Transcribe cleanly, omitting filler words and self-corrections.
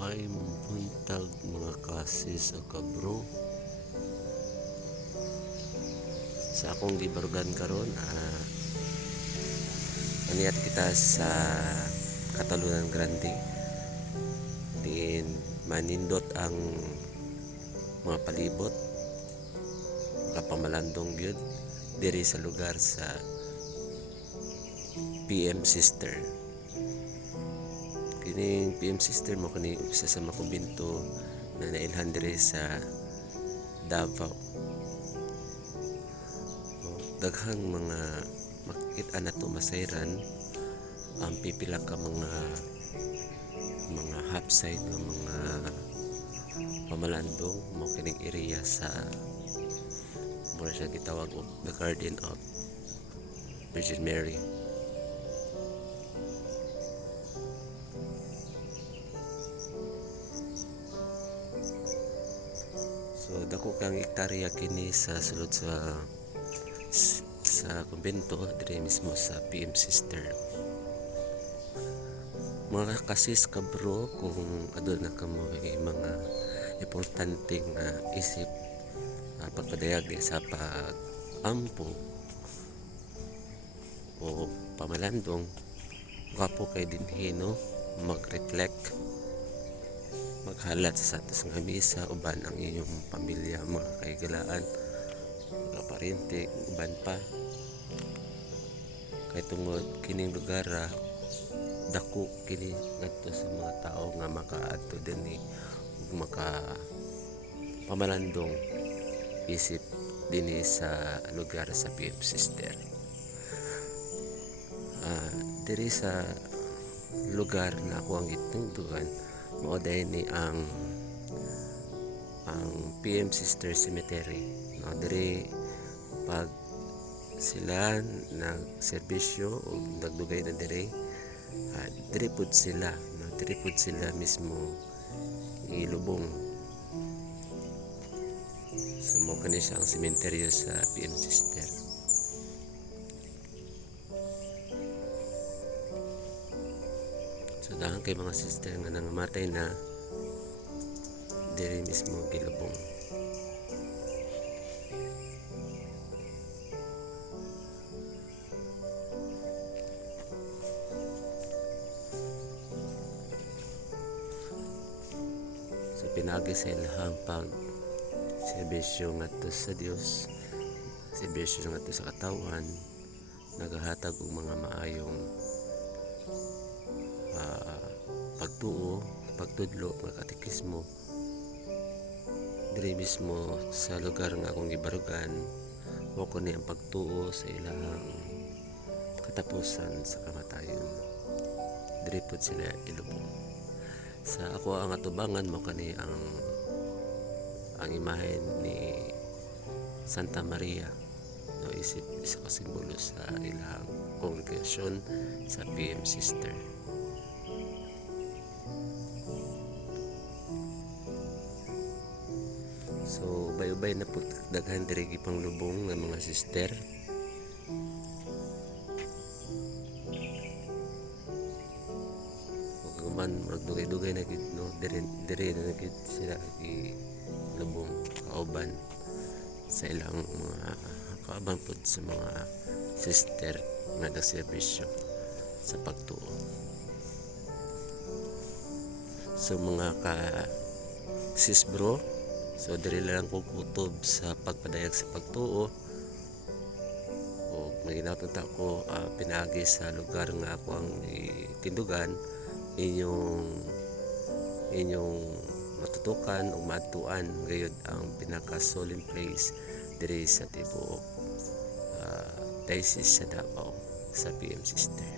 May buntag mga kasis o kabro sa akong gibarugan karon. Maniyat kita sa Katalunan Grande diin manindot ang mga palibot kapamalandong gyud diri sa lugar sa PM Sister. Kining PM Sister mo kini isa sa makubinto na nailhan diri sa Davao. Daghang mga makita na to masayran ang pipila ka mga hapside ng mga pamalandong mo kining area sa mura siya gitawag og the Garden of Virgin Mary. So dako kang hektarya kini sa sulod sa kumbento dire mismo sa PM Sister. Mga kasis kabro, kung adun na kamo mga importanteng isip pagpadayag sa pag-ampo o pamalandong, wapo kay dinhi no mag-reflect, maghalat sa atos nga misa uban ang inyong pamilya, mga kaigalaan, mga parente, uban pa kay tungod kining lugar dako kini ngadto sa mga tao nga makaadto dinhi ug maka pamalandong isip dinhi sa lugar sa PM Sister. Diri sa lugar na ako ang itungdugan mao ni ang PM Sister Cemetery. No, diri pag sila nagserbisyo o nagdugay na diri, diri pud sila, no, diri pud sila mismo ilubong. So mo kani siya ang sementeryo sa PM Sister. So dahang kay mga sister nga nangamatay na diri mismo gilubong. So pinagi sa ilahang pag serbisyo ngadto sa Dios, serbisyo ngadto sa katawan, nagahatag og mga maayong pagtuo, pagtudlo, mga katekismo diri mismo sa lugar nga akong gibarugan. Mo ko ni ang pagtuo sa ilang katapusan sa kamatayon, diri pud sila ilubong. Sa ako ang atubangan mo kani ang imahen ni Santa Maria, no, isip isa ka simbolo sa ilang kongregasyon sa PM Sister. So ubay-ubay na po daghan diri gipang lubong ng mga sister. Man magdugay-dugay na gid, no, dire na gid sila lubong kauban sa ilang mga kauban pud sa mga sister nga nagserbisyo sa pagtuo. So mga ka sis bro, so diri lang ko kutob sa pagpadayag sa pagtuo o maginaton ta ko pinagi sa lugar nga ako ang tindugan inyong matutukan o matuan gayud ang pinaka solemn place diri sa tibuok diocese sa Davao sa PM Sister.